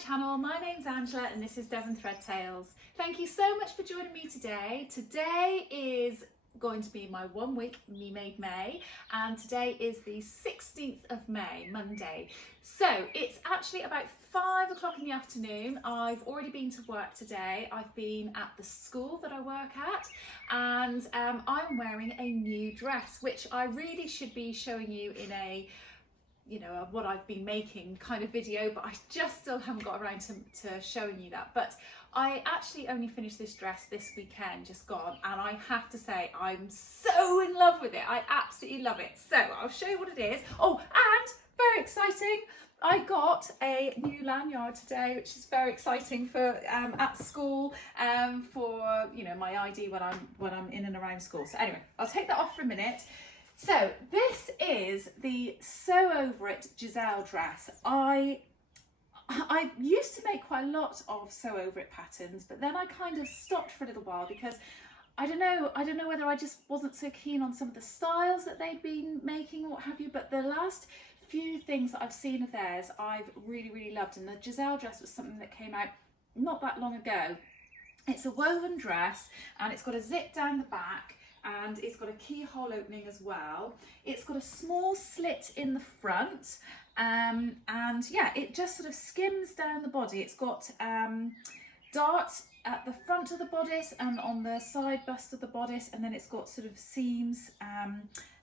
channel. My name's Angela and this is Devon Thread Tales. Thank you so much for joining me today. Today is going to be my 1 week Me Made May, and today is the 16th of May, Monday. So it's actually about 5 o'clock in the afternoon. I've already been to work today. I've been at the school that I work at, and I'm wearing a new dress, which I really should be showing you in a what I've been making kind of video, but I just still haven't got around to showing you that. But I actually only finished this dress this weekend, just gone, and I have to say I'm so in love with it. I absolutely love it. So I'll show you what it is. Oh, and very exciting, I got a new lanyard today, which is very exciting for at school, for my ID when I'm in and around school. So anyway, I'll take that off for a minute. So this is the Sew Over It Giselle dress. I used to make quite a lot of Sew Over It patterns, but then I kind of stopped for a little while because I don't know whether I just wasn't so keen on some of the styles that they'd been making or what have you, but the last few things that I've seen of theirs I've really loved, and the Giselle dress was something that came out not that long ago. It's a woven dress and it's got a zip down the back, and it's got a keyhole opening as well. It's got a small slit in the front, and yeah, it just sort of skims down the body. It's got darts at the front of the bodice and on the side bust of the bodice, and then it's got sort of seams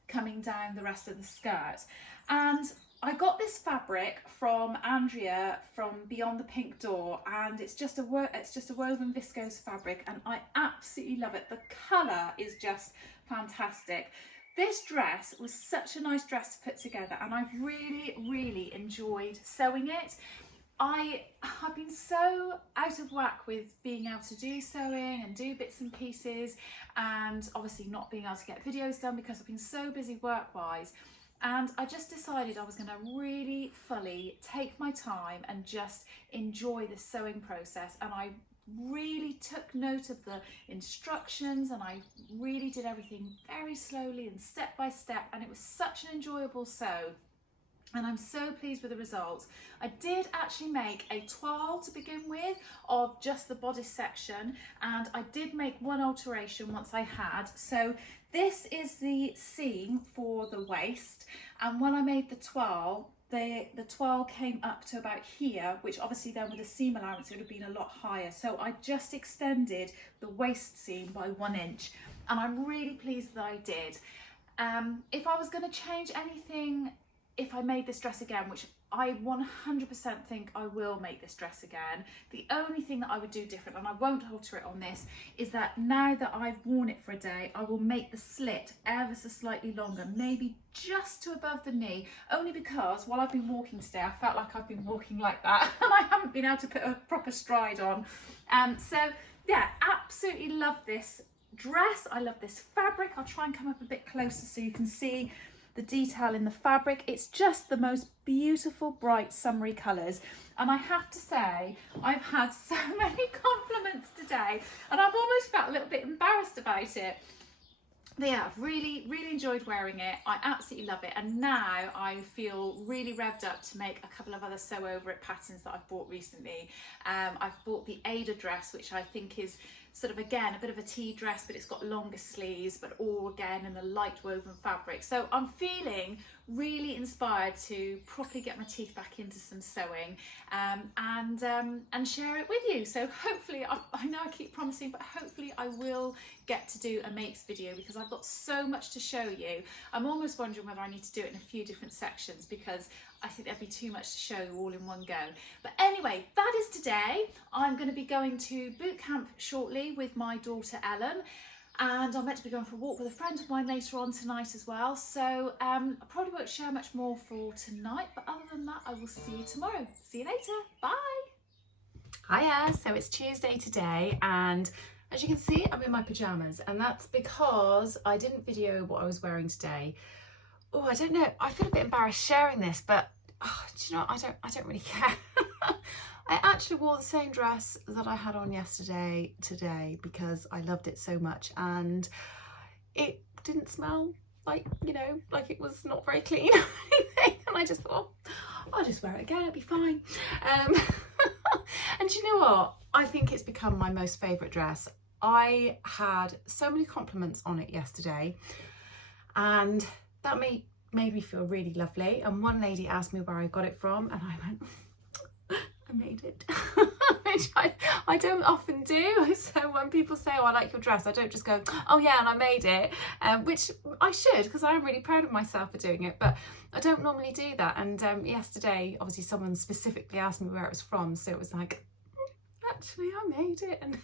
coming down the rest of the skirt. And I got this fabric from Andrea from Beyond the Pink Door, and it's just a woven viscose fabric, and I absolutely love it. The colour is just fantastic. This dress was such a nice dress to put together, and I've really enjoyed sewing it. I've been so out of whack with being able to do sewing and do bits and pieces, and obviously not being able to get videos done because I've been so busy work-wise. And I just decided I was going to really fully take my time and just enjoy the sewing process. And I really took note of the instructions, and I really did everything very slowly and step by step. And it was such an enjoyable sew. And I'm so pleased with the results. I did actually make a toile to begin with of just the bodice section, and I did make one alteration once I had. So this is the seam for the waist, and when I made the toile, the toile came up to about here, which obviously then with the seam allowance it would have been a lot higher. So I just extended the waist seam by 1 inch, and I'm really pleased that I did. If I was going to change anything, if I made this dress again, which I 100% think I will make this dress again, the only thing that I would do different, and I won't alter it on this, is that now that I've worn it for a day, I will make the slit ever so slightly longer, maybe just to above the knee, only because while I've been walking today, I felt like I've been walking like that and I haven't been able to put a proper stride on. So yeah, absolutely love this dress. I love this fabric. I'll try and come up a bit closer so you can see the detail in the fabric. It's just the most beautiful, bright, summery colours. And I have to say, I've had so many compliments today, and I've almost felt a little bit embarrassed about it. But yeah, I've really enjoyed wearing it. I absolutely love it. And now I feel really revved up to make a couple of other Sew Over It patterns that I've bought recently. I've bought the Ada dress, which I think is sort of, again, a bit of a tea dress, but it's got longer sleeves, but all again in the light woven fabric. So I'm feeling really inspired to properly get my teeth back into some sewing, and share it with you. So hopefully, I know I keep promising, but hopefully I will get to do a makes video, because I've got so much to show you. I'm almost wondering whether I need to do it in a few different sections, because I think there'd be too much to show all in one go. But anyway, that is today. I'm going to be going to boot camp shortly with my daughter Ellen, and I'm meant to be going for a walk with a friend of mine later on tonight as well. So I probably won't share much more for tonight, but other than that, I will see you tomorrow. See you later. Bye. Hiya, so it's Tuesday today, and as you can see, I'm in my pajamas, and that's because I didn't video what I was wearing today. Oh, I don't know, I feel a bit embarrassed sharing this, but do you know what? I don't really care. I actually wore the same dress that I had on yesterday today because I loved it so much, and it didn't smell like, like it was not very clean or anything, and I just thought, I'll just wear it again, it'll be fine. And do you know what? I think it's become my most favourite dress. I had so many compliments on it yesterday, and that made me feel really lovely. And one lady asked me where I got it from, and I went, I made it. Which I don't often do. So when people say, oh, I like your dress, I don't just go, oh yeah, and I made it, which I should, because I'm really proud of myself for doing it, but I don't normally do that. And yesterday, obviously someone specifically asked me where it was from, so it was like, actually I made it. And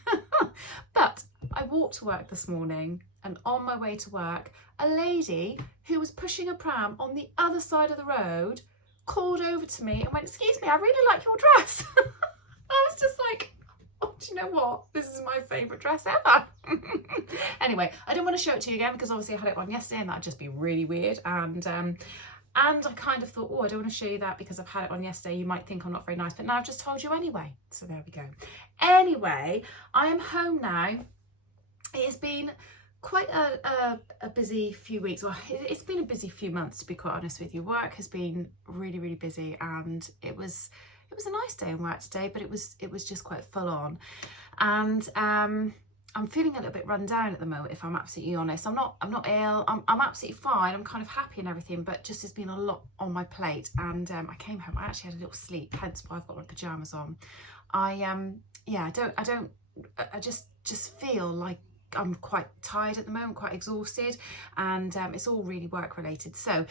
but I walked to work this morning, and on my way to work, a lady who was pushing a pram on the other side of the road called over to me and went, excuse me, I really like your dress. I was just like, oh, do you know what? This is my favourite dress ever. Anyway, I didn't want to show it to you again because obviously I had it on yesterday and that'd just be really weird. And I kind of thought, oh, I don't want to show you that because I've had it on yesterday. You might think I'm not very nice, but now I've just told you anyway. So there we go. Anyway, I am home now. It has been quite a busy few weeks. Well, it's been a busy few months, to be quite honest with you. Work has been really, really busy, and it was a nice day in work today, but it was just quite full on. And I'm feeling a little bit run down at the moment, if I'm absolutely honest. I'm not ill. I'm absolutely fine. I'm kind of happy and everything, but just there's been a lot on my plate. And I came home. I actually had a little sleep, hence why I've got my pajamas on. I just feel like I'm quite tired at the moment, quite exhausted, and it's all really work related. So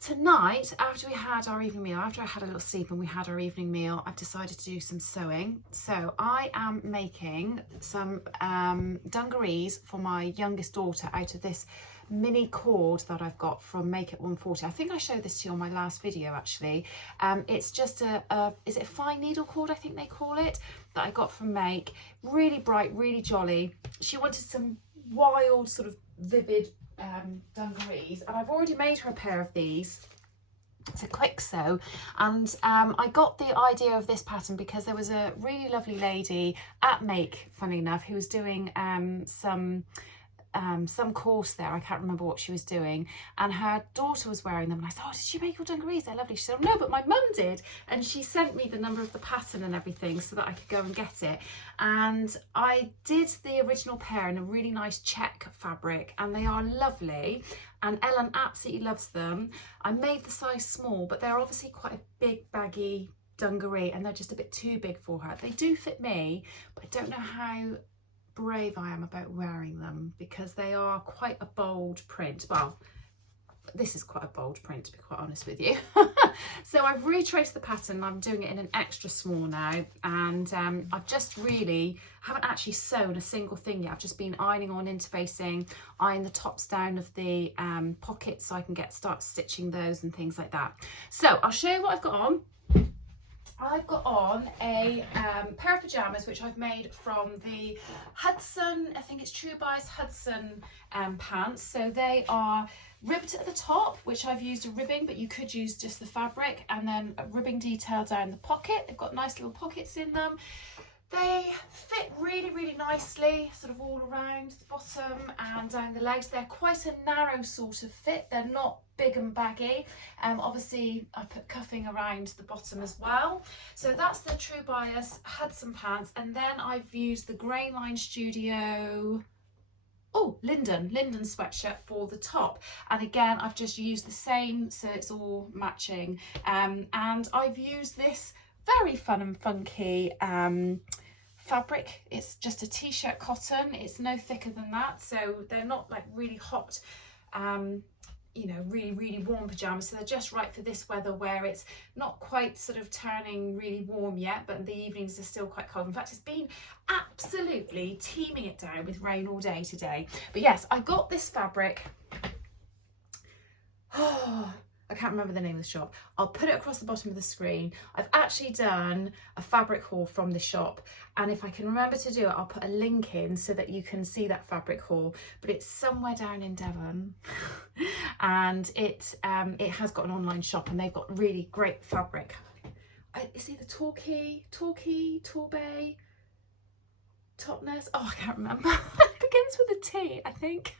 tonight, after we had our evening meal, after I had a little sleep and we had our evening meal, I've decided to do some sewing. So I am making some dungarees for my youngest daughter out of this mini cord that I've got from Make It 140. I think I showed this to you on my last video actually. It's just is it a fine needle cord, I think they call it, that I got from Make. Really bright, really jolly. She wanted some wild sort of vivid dungarees, and I've already made her a pair of these. It's a Kwik Sew, and I got the idea of this pattern because there was a really lovely lady at Make, funny enough, who was doing some course there. I can't remember what she was doing, and her daughter was wearing them, and I said, oh, did you make your dungarees? They're lovely. She said, oh, no, but my mum did, and she sent me the number of the pattern and everything so that I could go and get it. And I did the original pair in a really nice check fabric, and they are lovely, and Ellen absolutely loves them. I made the size small, but they're obviously quite a big baggy dungaree, and they're just a bit too big for her. They do fit me, but I don't know how brave I am about wearing them because they are quite a bold print. Well, this is quite a bold print, to be quite honest with you. So I've retraced the pattern. I'm doing it in an extra small now, and I've just haven't actually sewn a single thing yet. I've just been ironing on interfacing, ironing the tops down of the pockets so I can start stitching those and things like that. So I'll show you what I've got on. I've got on a pair of pyjamas which I've made from the Hudson, I think it's True Bias Hudson pants. So they are ribbed at the top, which I've used a ribbing, but you could use just the fabric, and then a ribbing detail down the pocket. They've got nice little pockets in them. They fit really, really nicely, sort of all around the bottom and down the legs. They're quite a narrow sort of fit. They're not big and baggy. Obviously, I put cuffing around the bottom as well. So that's the True Bias Hudson pants. And then I've used the Grainline Studio Linden sweatshirt for the top. And again, I've just used the same, so it's all matching. And I've used this very fun and funky fabric. It's just a t-shirt cotton. It's no thicker than that, so they're not like really hot, you know, really, really warm pajamas. So they're just right for this weather where it's not quite sort of turning really warm yet, but the evenings are still quite cold. In fact, it's been absolutely teeming it down with rain all day today. But yes, I got this fabric. I can't remember the name of the shop. I'll put it across the bottom of the screen. I've actually done a fabric haul from the shop, and if I can remember to do it, I'll put a link in so that you can see that fabric haul. But it's somewhere down in Devon, and it has got an online shop, and they've got really great fabric. It's either Torquay, Torbay, Totnes. Oh, I can't remember. It begins with a T, I think.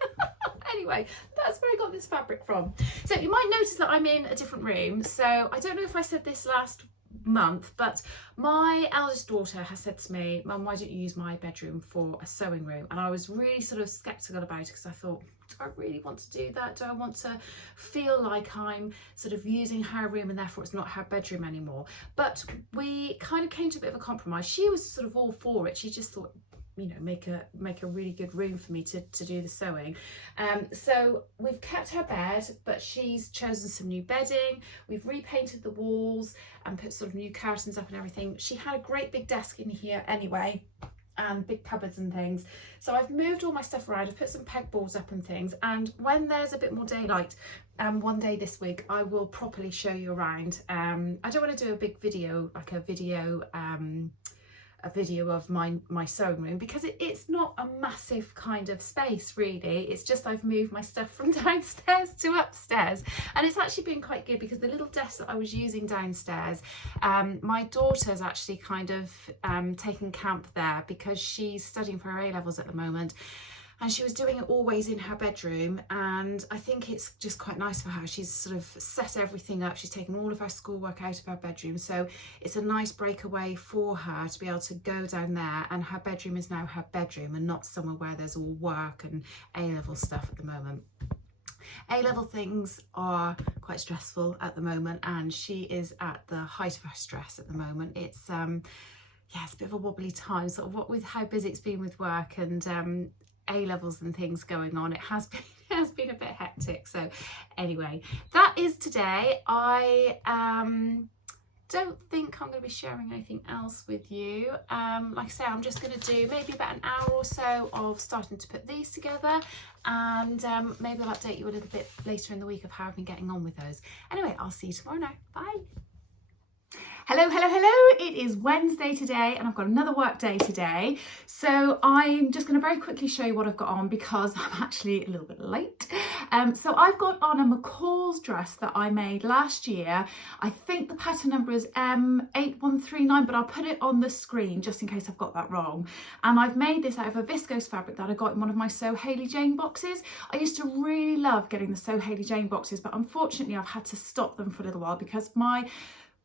Anyway, that's where I got this fabric from. So you might notice that I'm in a different room. So I don't know if I said this last month, but my eldest daughter has said to me, Mum, why don't you use my bedroom for a sewing room? And I was really sort of skeptical about it, because I thought, do I really want to do that? Do I want to feel like I'm sort of using her room and therefore it's not her bedroom anymore? But we kind of came to a bit of a compromise. She was sort of all for it. She just thought, you know, make a really good room for me to do the sewing. So we've kept her bed, but she's chosen some new bedding. We've repainted the walls and put sort of new curtains up and everything. She had a great big desk in here anyway, and big cupboards and things. So I've moved all my stuff around. I've put some pegboards up and things, and when there's a bit more daylight, one day this week, I will properly show you around. I don't want to do a big video, like a video of my sewing room, because it's not a massive kind of space really. It's just I've moved my stuff from downstairs to upstairs, and it's actually been quite good, because the little desk that I was using downstairs, my daughter's actually kind of taken camp there, because she's studying for her A-levels at the moment, and she was doing it always in her bedroom, and I think it's just quite nice for her. She's sort of set everything up. She's taken all of her schoolwork out of her bedroom, so it's a nice breakaway for her to be able to go down there, and her bedroom is now her bedroom and not somewhere where there's all work and A-level stuff at the moment. A-level things are quite stressful at the moment, and she is at the height of her stress at the moment. It's yeah, it's a bit of a wobbly time, sort of what with how busy it's been with work and A-levels and things going on. It has been a bit hectic. So anyway, that is today. I don't think I'm going to be sharing anything else with you. Like I say, I'm just going to do maybe about an hour or so of starting to put these together, and maybe I'll update you a little bit later in the week of how I've been getting on with those. Anyway, I'll see you tomorrow now. Bye. Hello, hello, hello. It is Wednesday today, and I've got another work day today. So I'm just going to very quickly show you what I've got on, because I'm actually a little bit late. So I've got on a McCall's dress that I made last year. I think the pattern number is M8139, but I'll put it on the screen just in case I've got that wrong. And I've made this out of a viscose fabric that I got in one of my Sew Hayley Jane boxes. I used to really love getting the Sew Hayley Jane boxes, but unfortunately I've had to stop them for a little while, because my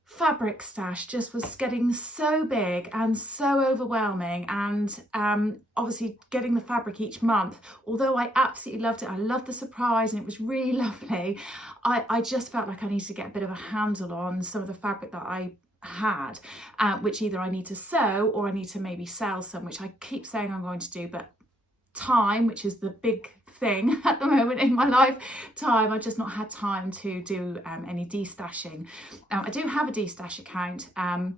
fabric stash just was getting so big and so overwhelming, and obviously getting the fabric each month, although I absolutely loved it, I loved the surprise and it was really lovely, I just felt like I needed to get a bit of a handle on some of the fabric that I had, which either I need to sew or I need to maybe sell some, which I keep saying I'm going to do, but time, which is the big thing at the moment in my lifetime, I've just not had time to do any destashing. I do have a destash account, and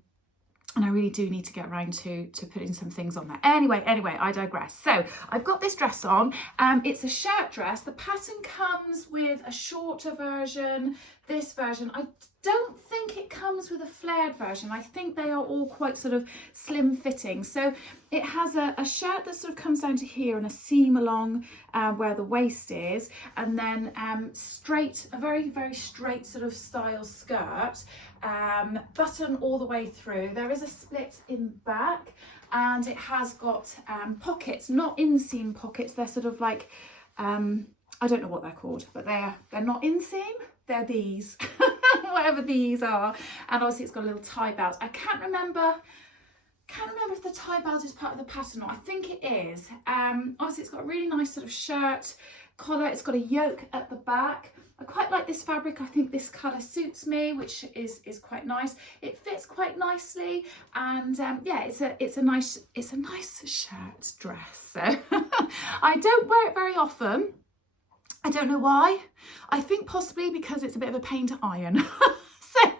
I really do need to get around to putting some things on there. Anyway, I digress. So I've got this dress on. It's a shirt dress. The pattern comes with a shorter version, this version. I don't think it comes with a flared version. I think they are all quite sort of slim fitting. So it has a shirt that sort of comes down to here and a seam along where the waist is, and then a very, very straight sort of style skirt, button all the way through. There is a split in the back, and it has got pockets, not inseam pockets. They're sort of like, I don't know what they're called, but they're not inseam. They're these, whatever these are. And obviously it's got a little tie belt. I can't remember if the tie belt is part of the pattern or not. I think it is. Obviously it's got a really nice sort of shirt collar. It's got a yoke at the back. I quite like this fabric. I think this colour suits me, which is quite nice. It fits quite nicely, and yeah, it's a nice shirt dress. So I don't wear it very often. I don't know why. I think possibly because it's a bit of a pain to iron. So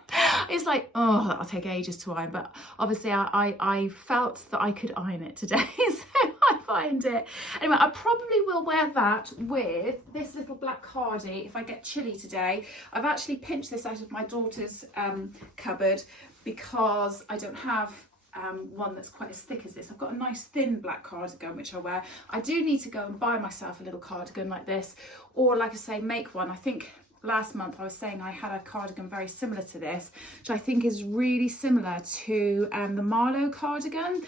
it's like, oh, that'll take ages to iron. But obviously I felt that I could iron it today. So I find it. Anyway, I probably will wear that with this little black cardie if I get chilly today. I've actually pinched this out of my daughter's cupboard, because I don't have one that's quite as thick as this. I've got a nice thin black cardigan which I wear. I do need to go and buy myself a little cardigan like this, or like I say, make one. I think last month I was saying I had a cardigan very similar to this, which I think is really similar to the Marlowe cardigan,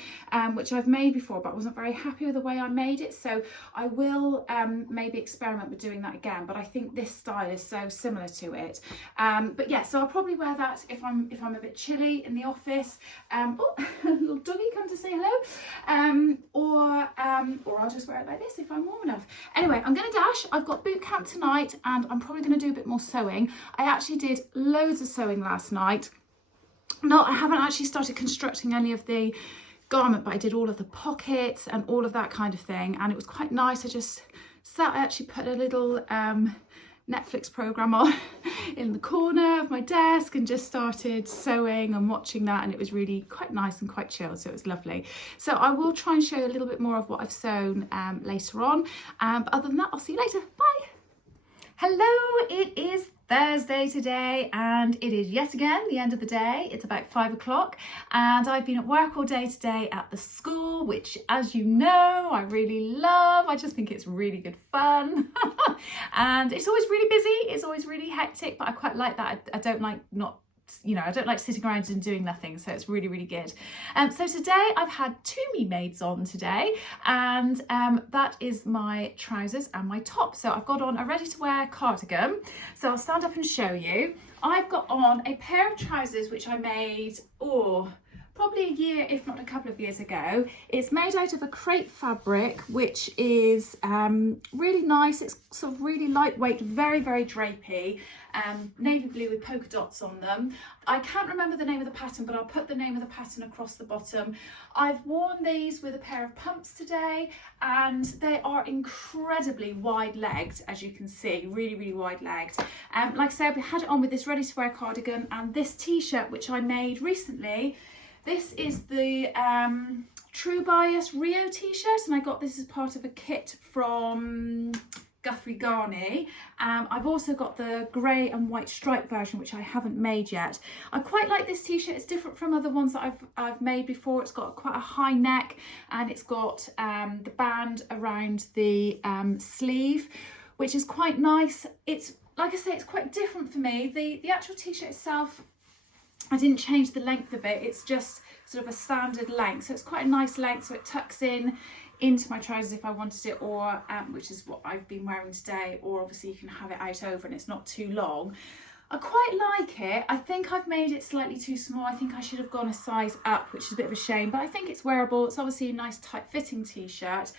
which I've made before, but I wasn't very happy with the way I made it. So I will maybe experiment with doing that again, but I think this style is so similar to it. But yeah, so I'll probably wear that if I'm a bit chilly in the office. Oh, a little doggy come to say hello. Or I'll just wear it like this if I'm warm enough. Anyway, I'm gonna dash. I've got boot camp tonight and I'm probably gonna do a bit more sewing. I actually did loads of sewing last night. No, I haven't actually started constructing any of the garment, but I did all of the pockets and all of that kind of thing, and it was quite nice. I actually put a little Netflix program on in the corner of my desk and just started sewing and watching that, and it was really quite nice and quite chill, so it was lovely. So I will try and show you a little bit more of what I've sewn later on, but other than that, I'll see you later. Bye. Hello, it is Thursday today and it is yet again the end of the day. It's about 5 o'clock and I've been at work all day today at the school, which, as you know, I really love. I just think it's really good fun. And it's always really busy, it's always really hectic, but I quite like that. I don't like I don't like sitting around and doing nothing, so it's really, really good. So today I've had two me maids on today, and that is my trousers and my top. So I've got on a ready to wear cardigan, so I'll stand up and show you. I've got on a pair of trousers which I made, probably a year, if not a couple of years ago. It's made out of a crepe fabric, which is really nice. It's sort of really lightweight, very, very drapey, navy blue with polka dots on them. I can't remember the name of the pattern, but I'll put the name of the pattern across the bottom. I've worn these with a pair of pumps today, and they are incredibly wide-legged, as you can see, really, really wide-legged. Like I said, we had it on with this ready-to-wear cardigan and this t-shirt, which I made recently. This is the True Bias Rio t-shirt, and I got this as part of a kit from Guthrie Garney. I've also got the grey and white stripe version, which I haven't made yet. I quite like this t-shirt. It's different from other ones that I've made before. It's got quite a high neck and it's got the band around the sleeve, which is quite nice. It's, like I say, it's quite different for me. The actual t-shirt itself, I didn't change the length of it. It's just sort of a standard length. So it's quite a nice length, so it tucks into my trousers if I wanted it, or which is what I've been wearing today, or obviously you can have it out over and it's not too long. I quite like it. I think I've made it slightly too small. I think I should have gone a size up, which is a bit of a shame, but I think it's wearable. It's obviously a nice tight fitting t-shirt.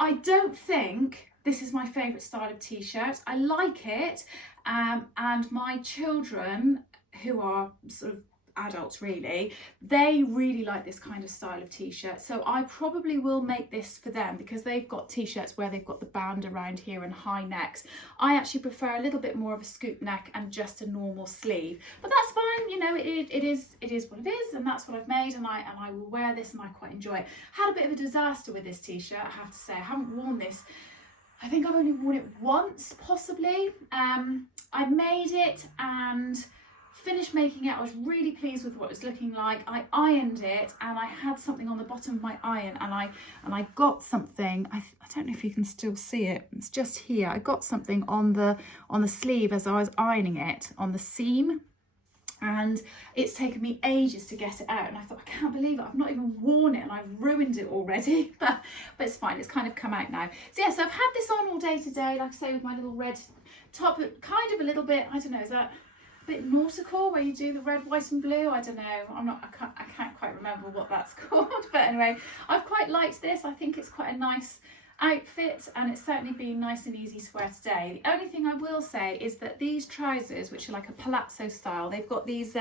I don't think this is my favourite style of t-shirt. I like it, and my children, who are sort of adults really, they really like this kind of style of t-shirt. So I probably will make this for them because they've got t-shirts where they've got the band around here and high necks. I actually prefer a little bit more of a scoop neck and just a normal sleeve, but that's fine. You know, it is what it is, and that's what I've made, and I will wear this and I quite enjoy it. Had a bit of a disaster with this t-shirt, I have to say. I haven't worn this. I think I've only worn it once, possibly. I made it and finished making it. I was really pleased with what it was looking like. I ironed it and I had something on the bottom of my iron, and I got something. I don't know if you can still see it. It's just here. I got something on the sleeve as I was ironing it, on the seam, and it's taken me ages to get it out, and I thought, I can't believe it, I've not even worn it and I've ruined it already. but it's fine, it's kind of come out now. So yeah, so I've had this on all day today, like I say, with my little red top, kind of a little bit, I don't know, is that a bit nautical where you do the red, white and blue? I don't know, I can't quite remember what that's called, but anyway, I've quite liked this. I think it's quite a nice outfit, and it's certainly been nice and easy to wear today. The only thing I will say is that these trousers, which are like a palazzo style, they've got these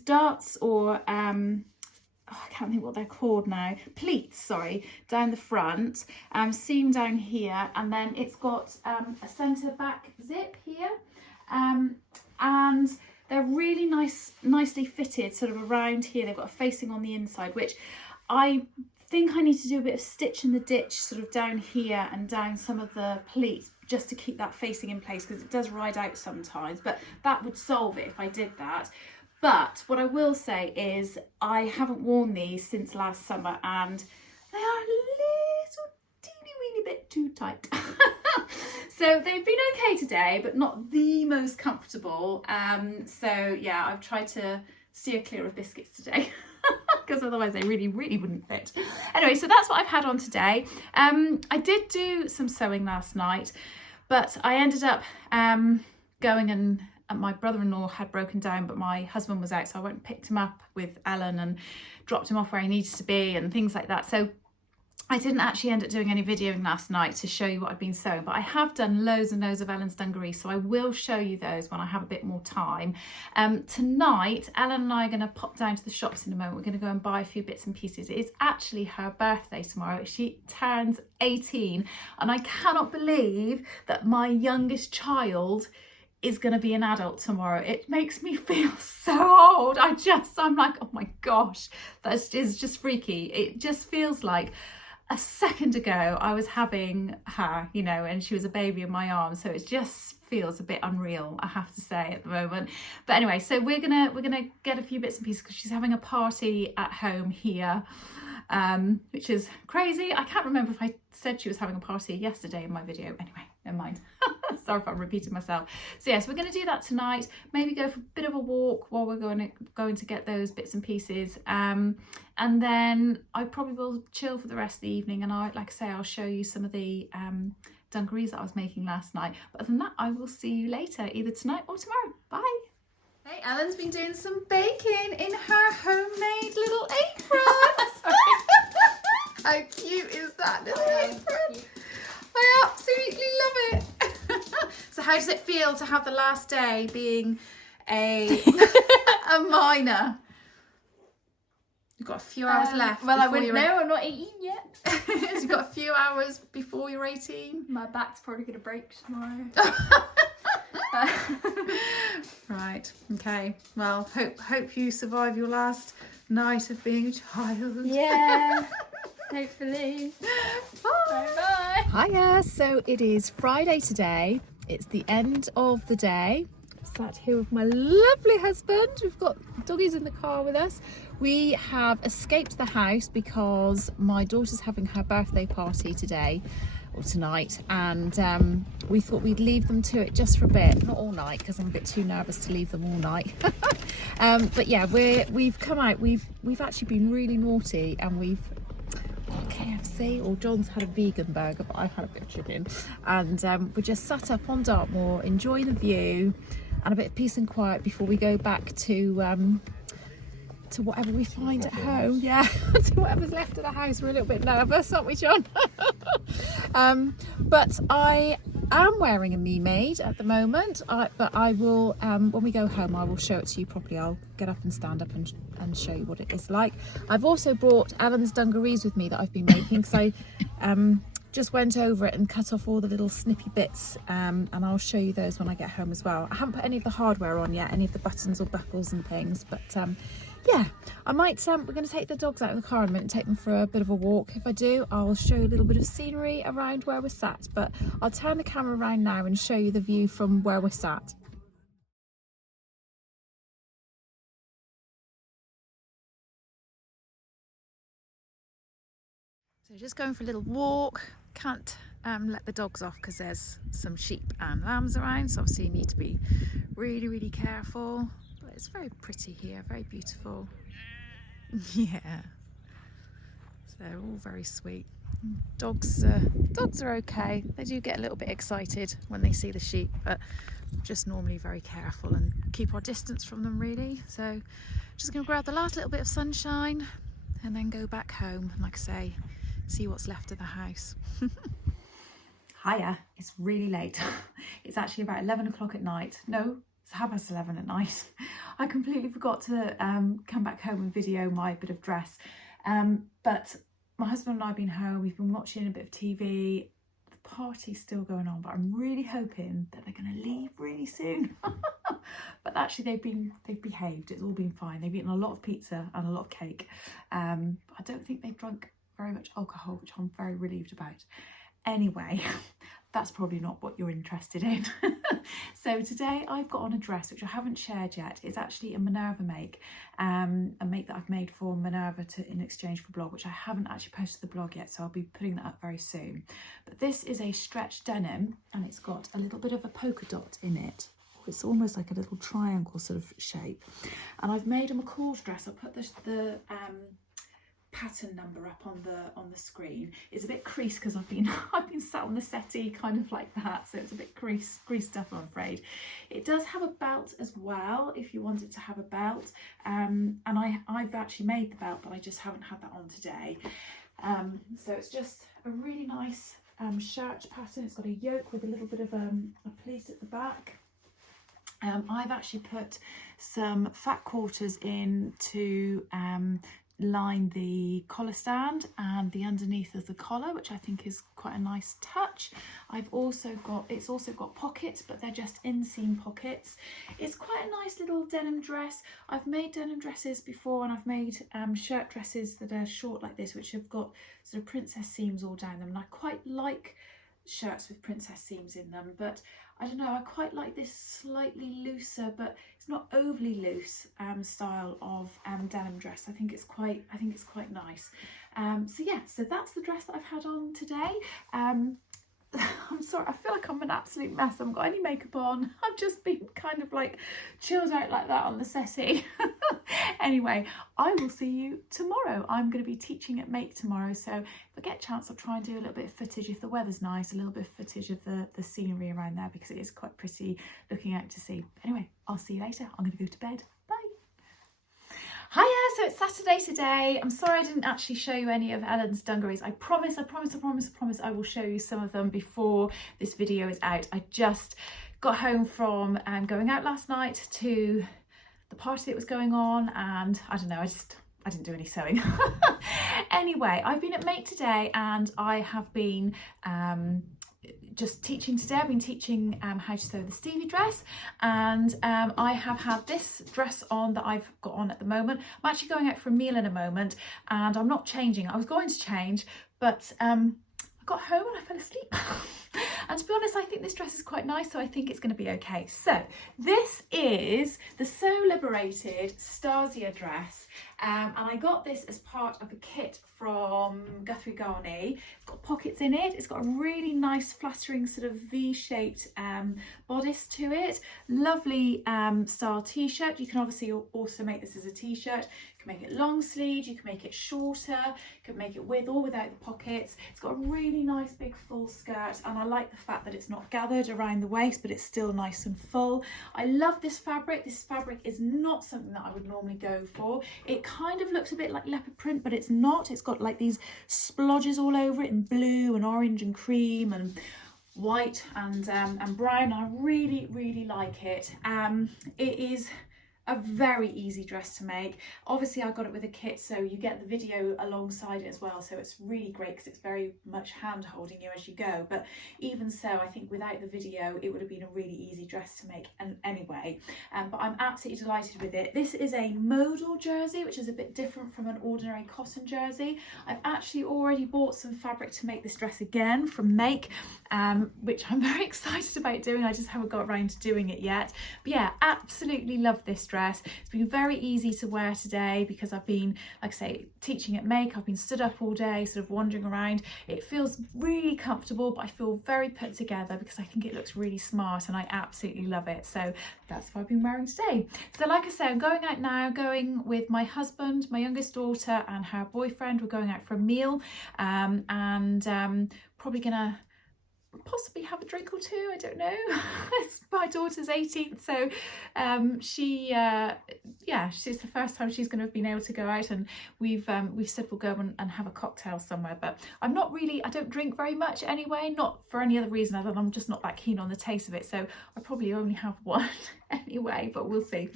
darts, or I can't think what they're called now, pleats, sorry, down the front, seam down here, and then it's got a centre back zip here, and they're really nicely fitted sort of around here. They've got a facing on the inside, which I think I need to do a bit of stitch in the ditch sort of down here and down some of the pleats, just to keep that facing in place, because it does ride out sometimes, but that would solve it if I did that. But what I will say is I haven't worn these since last summer, and they are a little teeny weeny bit too tight. So they've been okay today, but not the most comfortable. So yeah, I've tried to steer clear of biscuits today because otherwise they really wouldn't fit. Anyway, so that's what I've had on today. I did do some sewing last night, but I ended up going and my brother-in-law had broken down, but my husband was out, so I went and picked him up with Ellen and dropped him off where he needed to be and things like that. So I didn't actually end up doing any videoing last night to show you what I've been sewing, but I have done loads and loads of Ellen's dungarees, so I will show you those when I have a bit more time. Tonight, Ellen and I are going to pop down to the shops in a moment. We're going to go and buy a few bits and pieces. It is actually her birthday tomorrow. She turns 18, and I cannot believe that my youngest child is going to be an adult tomorrow. It makes me feel so old. I'm like, oh my gosh, that is just freaky. It just feels like a second ago I was having her, you know, and she was a baby in my arms, so it just feels a bit unreal, I have to say, at the moment. But anyway, so we're gonna get a few bits and pieces because she's having a party at home here, which is crazy. I can't remember if I said she was having a party yesterday in my video. Anyway, never mind. Sorry if I'm repeating myself. So yes, we're going to do that tonight. Maybe go for a bit of a walk while we're going to get those bits and pieces. And then I probably will chill for the rest of the evening. And like I say, I'll show you some of the dungarees that I was making last night. But other than that, I will see you later, either tonight or tomorrow. Bye. Hey, Ellen's been doing some baking in her homemade little apron. How cute is that little apron? I absolutely love it. So how does it feel to have the last day being a minor? You've got a few hours left. Well, I wouldn't know. I'm not 18 yet. So you've got a few hours before you're 18. My back's probably going to break tomorrow. Right. Okay. Well, hope you survive your last night of being a child. Yeah. Hopefully. Bye. Bye. Hiya, so it is Friday today. It's the end of the day. I'm sat here with my lovely husband. We've got doggies in the car with us. We have escaped the house because my daughter's having her birthday party today or tonight, and we thought we'd leave them to it just for a bit, not all night because I'm a bit too nervous to leave them all night. But yeah, we've come out. We've actually been really naughty, and we've KFC, or John's had a vegan burger, but I've had a bit of chicken, and we just sat up on Dartmoor enjoying the view and a bit of peace and quiet before we go back to whatever we find at home. Yeah, to whatever's left of the house. We're a little bit nervous, aren't we, John? But I am wearing a Me Made at the moment, but I will, when we go home, I will show it to you properly. I'll get up and stand up and show you what it is like. I've also brought Ellen's dungarees with me that I've been making, because I just went over it and cut off all the little snippy bits, and I'll show you those when I get home as well. I haven't put any of the hardware on yet, any of the buttons or buckles and things, but yeah, I might, we're going to take the dogs out of the car in a minute and take them for a bit of a walk. If I do, I'll show you a little bit of scenery around where we're sat, but I'll turn the camera around now and show you the view from where we're sat. So just going for a little walk. Can't let the dogs off because there's some sheep and lambs around, so obviously you need to be really careful. But it's very pretty here, very beautiful. Yeah, so they're all very sweet. Dogs are okay. They do get a little bit excited when they see the sheep, but just normally very careful and keep our distance from them, really. So just going to grab the last little bit of sunshine and then go back home, and like I say, see what's left of the house. Hiya, it's really late. It's actually about 11 o'clock at night. No, it's 11:30 at night. I completely forgot to come back home and video my bit of dress. But my husband and I have been home, we've been watching a bit of TV. The party's still going on, but I'm really hoping that they're going to leave really soon. But actually they've behaved, it's all been fine. They've eaten a lot of pizza and a lot of cake. I don't think they've drunk very much alcohol, which I'm very relieved about. Anyway, that's probably not what you're interested in. So today I've got on a dress which I haven't shared yet. It's actually a Minerva make, a make that I've made for Minerva in exchange for blog, which I haven't actually posted the blog yet, so I'll be putting that up very soon. But this is a stretch denim, and it's got a little bit of a polka dot in it. It's almost like a little triangle sort of shape, and I've made a McCall's dress. I'll put the pattern number up on the screen. It's a bit creased because I've been sat on the settee kind of like that, so it's a bit creased up, I'm afraid. It does have a belt as well if you want it to have a belt, and I've actually made the belt, but I just haven't had that on today. So it's just a really nice shirt pattern. It's got a yoke with a little bit of a pleat at the back. I've actually put some fat quarters in to line the collar stand and the underneath of the collar, which I think is quite a nice touch. It's also got pockets, but they're just inseam pockets. It's quite a nice little denim dress. I've made denim dresses before, and I've made shirt dresses that are short like this, which have got sort of princess seams all down them, and I quite like shirts with princess seams in them, but I don't know, I quite like this slightly looser, but it's not overly loose style of denim dress. I think it's quite nice. So yeah, so that's the dress that I've had on today. I'm sorry, I feel like I'm an absolute mess. I haven't got any makeup on. I've just been kind of like chilled out like that on the settee. Anyway, I will see you tomorrow. I'm going to be teaching at Make tomorrow, so if I get a chance I'll try and do a little bit of footage if the weather's nice, a little bit of footage of the scenery around there, because it is quite pretty looking out to sea. Anyway, I'll see you later. I'm going to go to bed. Bye. Hiya, so it's Saturday today. I'm sorry I didn't actually show you any of Ellen's dungarees. I promise I will show you some of them before this video is out. I just got home from going out last night to the party that was going on, and I don't know, I didn't do any sewing. Anyway, I've been at Make today, and I have been just teaching today. I've been teaching how to sew the Stevie dress, and I have had this dress on that I've got on at the moment. I'm actually going out for a meal in a moment, and I'm not changing. I was going to change, but I got home and I fell asleep. And to be honest, I think this dress is quite nice, so I think it's going to be okay. So this is the Sew Liberated Stasia dress, and I got this as part of a kit from Guthrie Garney. It's got pockets in it. It's got a really nice flattering sort of V-shaped bodice to it. Lovely style t-shirt. You can obviously also make this as a t-shirt. You can make it long sleeved, you can make it shorter, you can make it with or without the pockets. It's got a really nice big full skirt, and I like the fact that it's not gathered around the waist, but it's still nice and full. I love this fabric. This fabric is not something that I would normally go for. It kind of looks a bit like leopard print, but it's not. It's got like these splodges all over it in blue and orange and cream and white and brown. I really like it. It is a very easy dress to make. Obviously I got it with a kit, so you get the video alongside it as well, so it's really great because it's very much hand holding you as you go. But even so, I think without the video it would have been a really easy dress to make anyway. But I'm absolutely delighted with it. This is a modal jersey, which is a bit different from an ordinary cotton jersey. I've actually already bought some fabric to make this dress again from Make, which I'm very excited about doing. I just haven't got around to doing it yet. But yeah, absolutely love this dress. It's been very easy to wear today because I've been, like I say, teaching at Make. I've been stood up all day, sort of wandering around. It feels really comfortable, but I feel very put together because I think it looks really smart, and I absolutely love it. So that's what I've been wearing today. So like I say, I'm going out now, going with my husband, my youngest daughter and her boyfriend. We're going out for a meal, and probably gonna possibly have a drink or two, I don't know. It's my daughter's 18th, so she's the first time she's going to have been able to go out, and we've said we'll go and have a cocktail somewhere. But I don't drink very much anyway, not for any other reason other than I'm just not that keen on the taste of it, so I probably only have one anyway, but we'll see.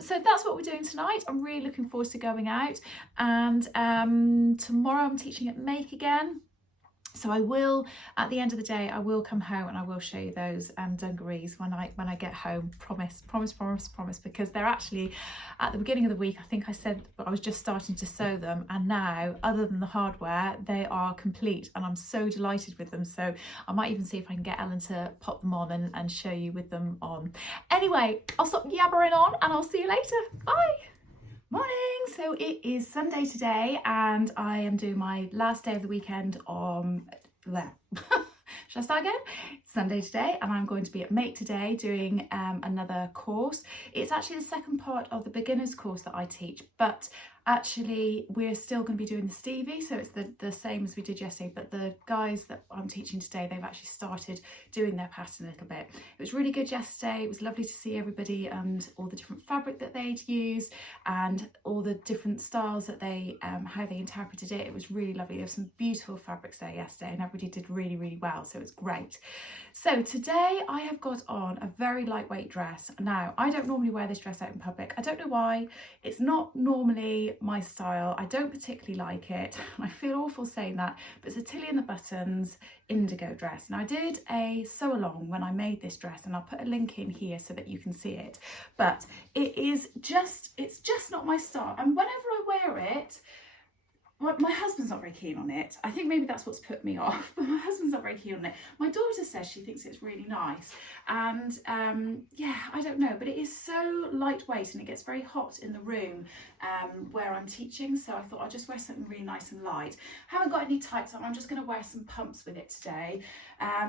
So that's what we're doing tonight. I'm really looking forward to going out, and tomorrow I'm teaching at Make again. So I will, at the end of the day, I will come home and I will show you those dungarees when I get home. Promise, because they're actually, at the beginning of the week, I think I said I was just starting to sew them, and now, other than the hardware, they are complete and I'm so delighted with them. So I might even see if I can get Ellen to pop them on and show you with them on. Anyway, I'll stop yabbering on and I'll see you later. Bye. Morning! So it is Sunday today and I am doing my last day of the weekend on there. Should I start again? It's Sunday today and I'm going to be at Make today doing another course. It's actually the second part of the beginners course that I teach, but actually we're still going to be doing the Stevie, so it's the same as we did yesterday, but the guys that I'm teaching today, they've actually started doing their pattern a little bit. It was really good yesterday. It was lovely to see everybody and all the different fabric that they'd used and all the different styles that they how they interpreted it. It was really lovely. There were some beautiful fabrics there yesterday and everybody did really well, so it was great. So today I have got on a very lightweight dress. Now, I don't normally wear this dress out in public. I don't know why. It's not normally my style. I don't particularly like it. I feel awful saying that, but it's a Tilly and the Buttons indigo dress. Now I did a sew along when I made this dress and I'll put a link in here so that you can see it, but it's just not my style, and whenever I wear it, well, my husband's not very keen on it. I think maybe that's what's put me off, but my husband's not very keen on it. My daughter says she thinks it's really nice, and yeah, I don't know, but it is so lightweight and it gets very hot in the room where I'm teaching, so I thought I'd just wear something really nice and light. I haven't got any tights on, I'm just going to wear some pumps with it today.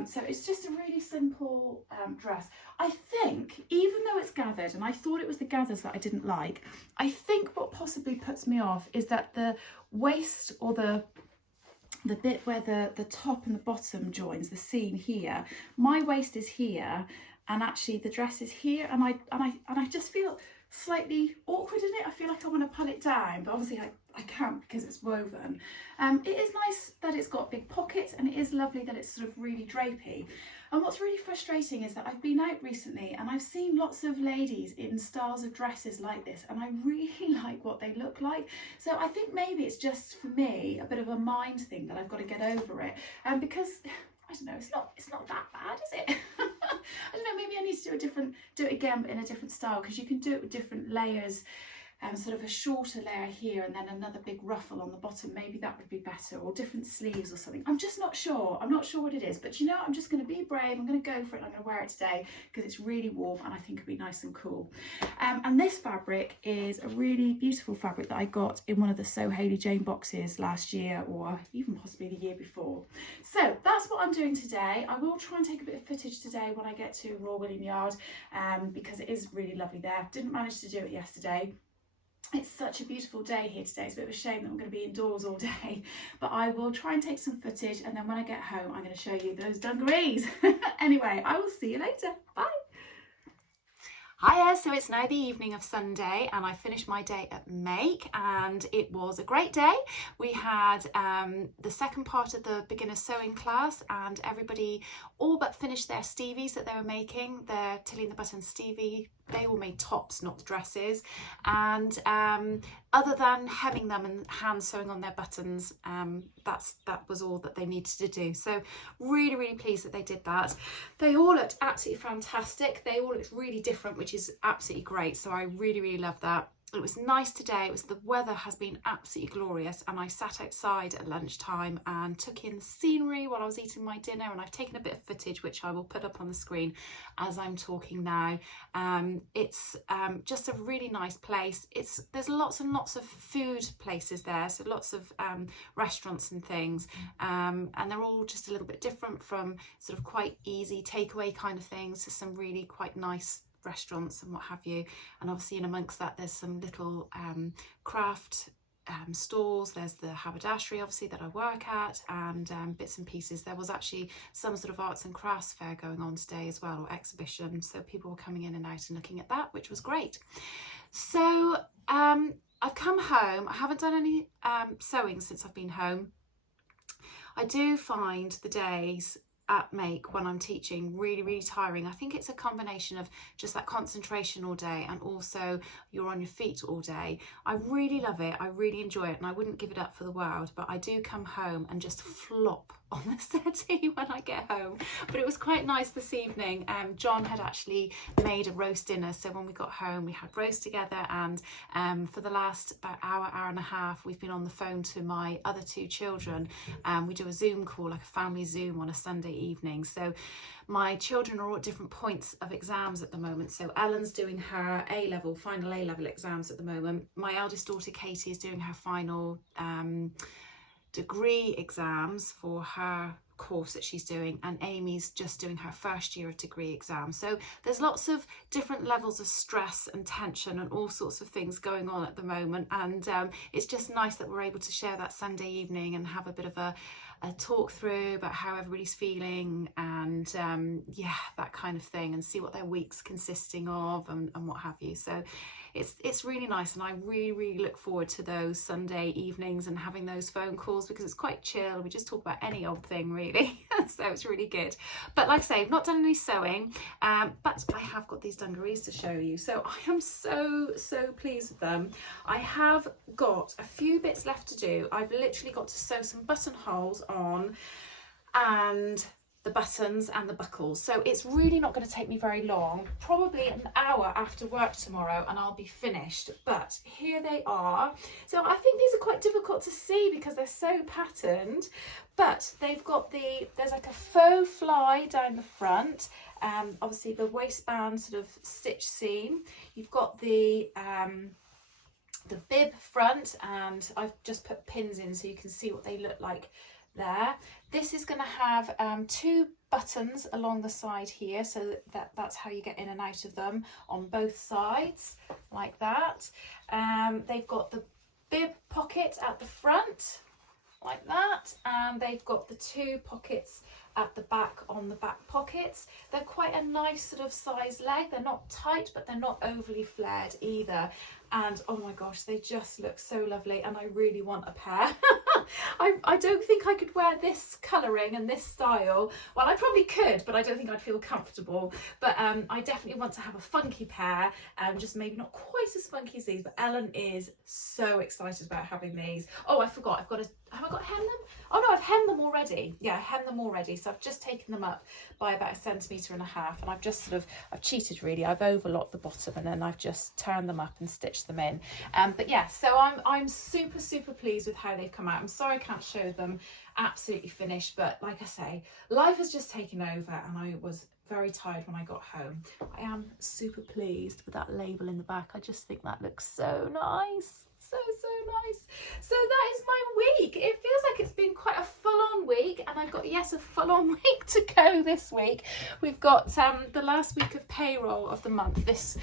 So it's just a really simple dress. I think, even though it's gathered, and I thought it was the gathers that I didn't like, I think what possibly puts me off is that the waist, or the bit where the top and the bottom joins, the seam here, my waist is here and actually the dress is here, and I just feel slightly awkward in it. I feel like I want to pull it down, but obviously I can't because it's woven. It is nice that it's got big pockets and it is lovely that it's sort of really drapey. And what's really frustrating is that I've been out recently and I've seen lots of ladies in styles of dresses like this, and I really like what they look like. So I think maybe it's just, for me, a bit of a mind thing that I've got to get over it. Because I don't know, it's not that bad, is it? I don't know, maybe I need to do it again, but in a different style, because you can do it with different layers. Sort of a shorter layer here and then another big ruffle on the bottom. Maybe that would be better, or different sleeves or something. I'm just not sure. I'm not sure what it is, but you know, I'm just going to be brave. I'm going to go for it. I'm going to wear it today because it's really warm and I think it'll be nice and cool. And this fabric is a really beautiful fabric that I got in one of the Sew Hayley Jane boxes last year, or even possibly the year before. So that's what I'm doing today. I will try and take a bit of footage today when I get to Royal William Yard, because it is really lovely there. Didn't manage to do it yesterday. It's such a beautiful day here today. It's a bit of a shame that I'm going to be indoors all day, but I will try and take some footage, and then when I get home I'm going to show you those dungarees. Anyway, I will see you later. Bye. Hiya, so it's now the evening of Sunday and I finished my day at Make and it was a great day. We had the second part of the beginner sewing class and everybody all but finished their Stevies that they were making, their Tilly and the Button Stevie. They all made tops, not dresses, and other than hemming them and hand sewing on their buttons, that was all that they needed to do. So really pleased that they did that. They all looked absolutely fantastic. They all looked really different, which is absolutely great. So I really love that. It was nice today. The weather has been absolutely glorious, and I sat outside at lunchtime and took in the scenery while I was eating my dinner, and I've taken a bit of footage which I will put up on the screen as I'm talking now. It's just a really nice place. There's lots and lots of food places there, so lots of restaurants and things, and they're all just a little bit different, from sort of quite easy takeaway kind of things to some really quite nice restaurants and what have you. And obviously in amongst that there's some little craft stalls. There's the haberdashery obviously that I work at, and bits and pieces. There was actually some sort of arts and crafts fair going on today as well, or exhibition, so people were coming in and out and looking at that, which was great. So I've come home. I haven't done any sewing since I've been home. I do find the days at Make when I'm teaching really tiring. I think it's a combination of just that concentration all day and also you're on your feet all day. I really love it, I really enjoy it, and I wouldn't give it up for the world, but I do come home and just flop on the settee when I get home. But it was quite nice this evening. John had actually made a roast dinner, so when we got home we had roast together, and for the last about hour and a half we've been on the phone to my other two children. We do a Zoom call, like a family Zoom on a Sunday evening. So my children are all at different points of exams at the moment. So Ellen's doing her final A-level exams at the moment. My eldest daughter Katie is doing her final degree exams for her course that she's doing, and Amy's just doing her first year of degree exam. So there's lots of different levels of stress and tension and all sorts of things going on at the moment, and it's just nice that we're able to share that Sunday evening and have a bit of a talk through about how everybody's feeling, and yeah, that kind of thing, and see what their week's consisting of and what have you. So it's really nice, and I really look forward to those Sunday evenings and having those phone calls, because it's quite chill. We just talk about any old thing really. So it's really good. But like I say, I've not done any sewing, but I have got these dungarees to show you. So I am so pleased with them. I have got a few bits left to do. I've literally got to sew some buttonholes on, and the buttons and the buckles. So it's really not going to take me very long, probably an hour after work tomorrow, and I'll be finished. But here they are. So I think these are quite difficult to see because they're so patterned, but they've got there's like a faux fly down the front, obviously the waistband sort of stitch seam. You've got the bib front, and I've just put pins in so you can see what they look like there. This is going to have two buttons along the side here, so that's how you get in and out of them on both sides, like that. They've got the bib pocket at the front, like that, and they've got the two pockets at the back on the back pockets. They're quite a nice sort of size leg. They're not tight, but they're not overly flared either. And oh my gosh, they just look so lovely, and I really want a pair. I don't think I could wear this colouring and this style. Well, I probably could, but I don't think I'd feel comfortable. But I definitely want to have a funky pair, just maybe not quite as funky as these, but Ellen is so excited about having these. Oh, I forgot, have I got to hem them? Oh no, I've hemmed them already. Yeah, I hemmed them already. So I've just taken them up by about 1.5 centimetres, and I've just I've cheated really. I've overlocked the bottom, and then I've just turned them up and stitched them in. But yeah, so I'm super pleased with how they've come out. I'm sorry I can't show them absolutely finished, but like I say, life has just taken over, and I was very tired when I got home. I am super pleased with that label in the back. I just think that looks so nice. So nice. So that is my week. It feels like it's been quite a full-on week, and I've got, yes, a full-on week to go this week. We've got the last week of payroll of the month this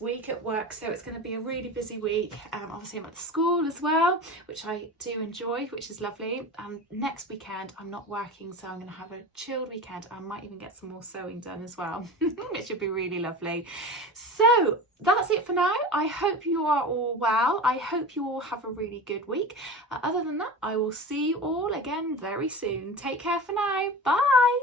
week at work, so it's going to be a really busy week. Obviously I'm at the school as well, which I do enjoy, which is lovely. Next weekend I'm not working, so I'm going to have a chilled weekend. I might even get some more sewing done as well. It should be really lovely. So that's it for now. I hope you are all well. I hope you all have a really good week. Other than that, I will see you all again very soon. Take care for now. Bye.